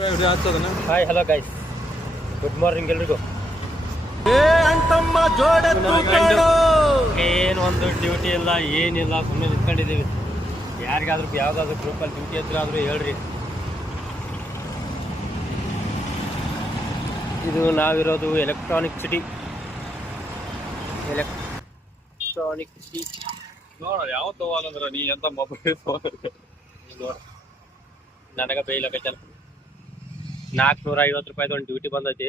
Hi hello guys, good morning ಎಲ್ರಿಗೂ. ಏನು ಒಂದು ಡ್ಯೂಟಿ ಇಲ್ಲ ಏನಿಲ್ಲ, ಸುಮ್ಮನೆ ನಿಂತ್ಕೊಂಡಿದ್ದೀವಿ. ಯಾರಿಗಾದ್ರೂ ಯಾವ್ದಾದ್ರು ಗ್ರೂಪಲ್ಲಿ ಡ್ಯೂಟಿ ಇದ್ರಾದ್ರೂ ಹೇಳ್ರಿ. ಇದು ನಾವಿರೋದು ಎಲೆಕ್ಟ್ರಾನಿಕ್ ಸಿಟಿ. ನೋಡ ಯಾವ ತಗೋಲ್ಲ ನೀ ಎಂತ ಮೊಬೈಲ್ ನನಗ ಬೇಯ್ಲಕೈತಲ್ಲ. 450 ರೂಪಾಯಿದು ಒಂದು ಡ್ಯೂಟಿ ಬಂದೈತಿ,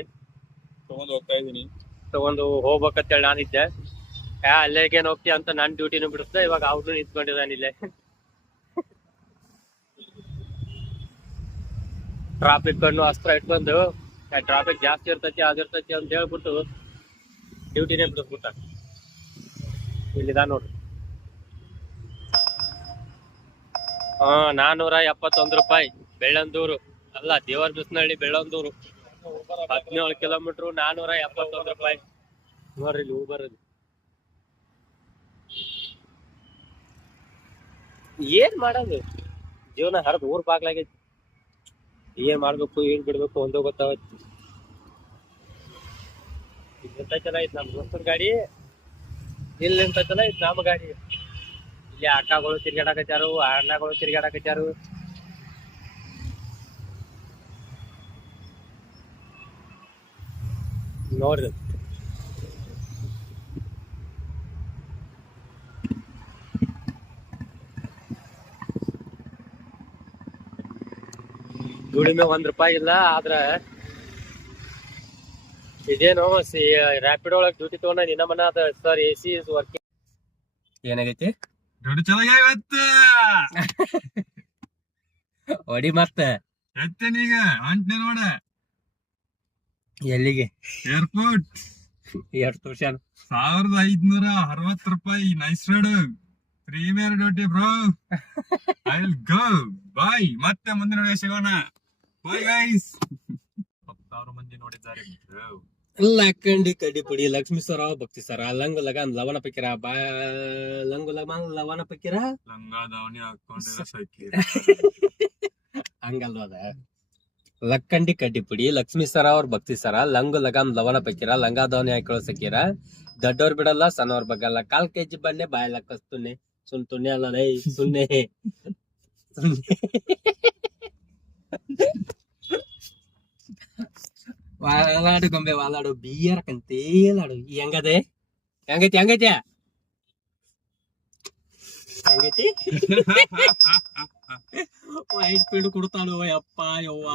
ತಗೊಂಡ್ ಹೋಗ್ತಾ ಇದೀನಿ. ತಗೊಂಡು ಹೋಗ್ಬೇಕಂತೇಳಿ ನಾನಿದ್ದೆ. ಅಲ್ಲೇಗೇನು ಹೋಗ್ತೀಯ ಅಂತ ನನ್ನ ಡ್ಯೂಟಿನೂ ಬಿಡಿಸ್ದೆ. ಇವಾಗ ಅವ್ರು ನಿಂತ್ಕೊಂಡಿದ್ದಾನೆ ಇಲ್ಲೇ. ಟ್ರಾಫಿಕ್ ಕಣ್ಣು ಅಸ್ತ್ರ ಇಟ್ಕೊಂಡು ಟ್ರಾಫಿಕ್ ಜಾಸ್ತಿ ಇರ್ತೈತಿ ಅದಿರ್ತೈತಿ ಅಂತ ಹೇಳ್ಬಿಟ್ಟು ಡ್ಯೂಟಿನೇ ಬಿಡಿಸ್ಬಿಟ್ಟ. ಇಲ್ಲಿದ ನೋಡ್ರಿ. 471 ರೂಪಾಯಿ. ಬೆಳ್ಳಂದೂರು ಅಲ್ಲ, ದೇವರ ಬಿಸ್ನಹಳ್ಳಿ ಬೆಳ್ಳಂದೂರು, 17 ಕಿಲೋಮೀಟರ್, 471 ರೂಪಾಯಿ. ನೋಡ್ರಿ ಇಲ್ಲಿ ಊಬರ್ ಏನ್ ಮಾಡೋದು, ಜೀವನ ಹರಿದು ಊರ್ ಬಾಗ್ಲಾಗೈತಿ. ಏನ್ ಮಾಡ್ಬೇಕು ಏನ್ ಬಿಡ್ಬೇಕು ಒಂದೋ ಗೊತ್ತಾಗತ್ತೆ. ಇಲ್ಲಿಂತ ಚೆನ್ನಾಗಿತ್ತು ನಮ್ ದೋಸ್ತನ ಗಾಡಿ, ಇಲ್ಲಿಂತ ಚೆನ್ನಾಗಿತ್ತು ನಮ್ಮ ಗಾಡಿ. ಇಲ್ಲಿ ಅಕ್ಕಗಳು ತಿರ್ಗಾಡಕತ್ಯಾರು, ಅಣ್ಣಗಳು ತಿರ್ಗಾಡಕತ್ಯಾರು. ನೋಡ್ರಿ ದುಡಿಮೆ 1 ರೂಪಾಯಿ ಇಲ್ಲ. ಆದ್ರ ಇದೇನು ರ್ಯಾಪಿಡ್ ಒಳಗ್ ಡ್ಯೂಟಿ ತಗೊಂಡ ನಿನ್ನ ಮನ ಅದ ಸರ್. AC is working. ಏನಾಗೈತಿ ದುಡ್ಡು ಚೆನ್ನಾಗಿ ಹೊಡಿ ಮತ್ತೆ ಎತ್ತೇನೀಗ ಅಂಟ್ನೆ ನೋಡ. ಎಲ್ಲಿಗೆ? ಏರ್ಪೋರ್ಟ್. ಎಷ್ಟು ವರ್ಷ? 1560 ರೂಪಾಯಿ. Nice road, premier duty bro. I will go bye. ಮತ್ತೆ ಮುಂದಿನ ನೋಡಿ ಸಿಗೋಣ. Bye guys. 10,000 ಮಂದಿ ನೋಡಿದ್ದಾರೆ. ಲಕ್ಕಂಡಿ ಕಡ್ಡಿ ಪುಡಿ ಲಕ್ಷ್ಮೀ ಸರ ಭಕ್ತಿ ಸರ ಲಂಗು ಲಗಾನ್ ಲವಣ ಪಕ್ಕಿರ ಬಾ ಲಂಗು ಲಗಾನ್ ಲವಣ ಪಕ್ಕಿರ ಲಂಗ ದಾವಣಿ ಹಾಕೊಂಡೆಲ್ಲ ಸೈಕಿ ಹಂಗಲ್ವದ. ಲಕ್ಕಂಡಿ ಕಡ್ಡಿ ಪುಡಿ ಲಕ್ಷ್ಮೀ ಸರ ಅವ್ರ ಭಕ್ತಿ ಸರ ಲಂಗು ಲಗಾಮ್ ಲವಣ ಪಕ್ಕಿರ ಲಂಗ ದಾವಣಿ ಹಾಕೊಳ್ಳೋ ಸಕ್ಕಿರ. ದೊಡ್ಡವ್ರು ಬಿಡಲ್ಲ, ಸಣ್ಣವ್ರ ಬಗ್ಗಲ್ಲ. 1/4 kg ಬನ್ನೆ ಬಾಯಲ್ಲ ಕಸ್ತುನೆ ಸುನ್ತುಣ್ಣೆ ಅಲ್ಲ ಲೈ ಸುನ್ನೆ ವಾಲಾಡು ಗೊಂಬೆ ವಾಲಾಡು ಬಿಯರ್ ಕಂತೇಲಾಡು. ಹೆಂಗದೆ ಹೆಂಗೈತಿ ಹೆಂಗೈತಿ ಹೆಂಗೈತಿ ವೈಟ್ ಪೀಡು ಕೊಡ್ತಾಳು. ಯಪ್ಪ ಯವ್ವ